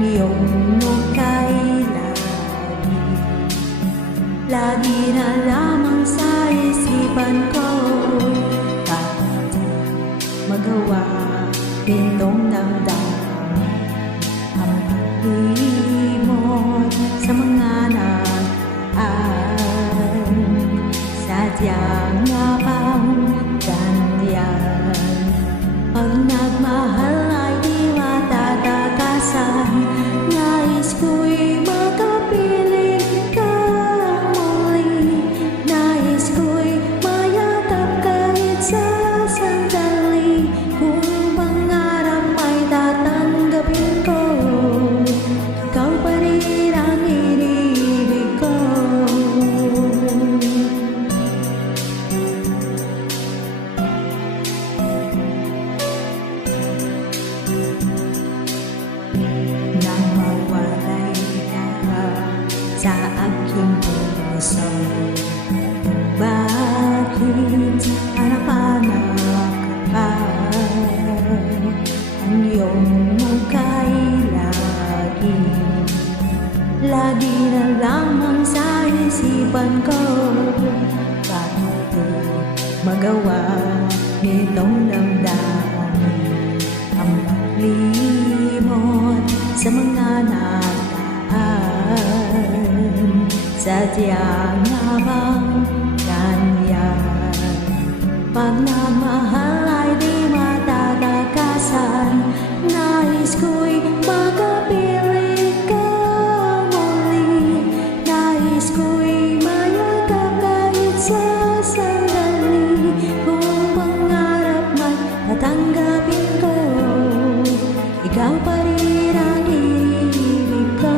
ang iyong mukhay lagi na lamang sa isipan ko. Kahit magawa nitong damdamin ang pag-iimot sa mga nakaraan, sadyang nga bang ganyan? Pag nagmahal ay di matatakasan, nais ko'y makapiling ka muli, nais ko'y mayakap kahit sa sandali. Kung pangarap ay tatanggapin ko, ikaw pa rin ang iniibig ko. Nang mawalay ka sa aking puso, bakit hanap-hanap ka pa? Ang iyong mukhay lagi na lamang sa isipan ko. Bakit magawa nitong damdamin ang paglimot sa mga nakaraan, sadyang nga bang ganyan? Pag nagmahal ay di matatakasan, nais ko'y makapiling ka muli, nais ko'y mayakap kahit sa sandali. Kung pangarap man tatanggapin ko, ikaw pa rin ang iniibig ko.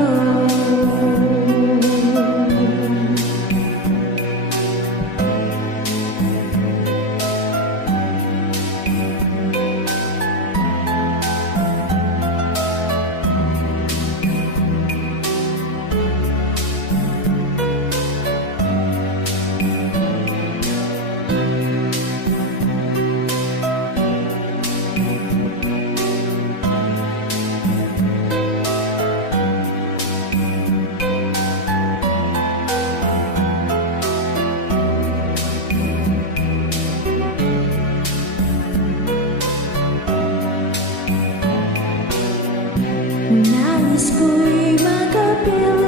Nais ko'y makapiling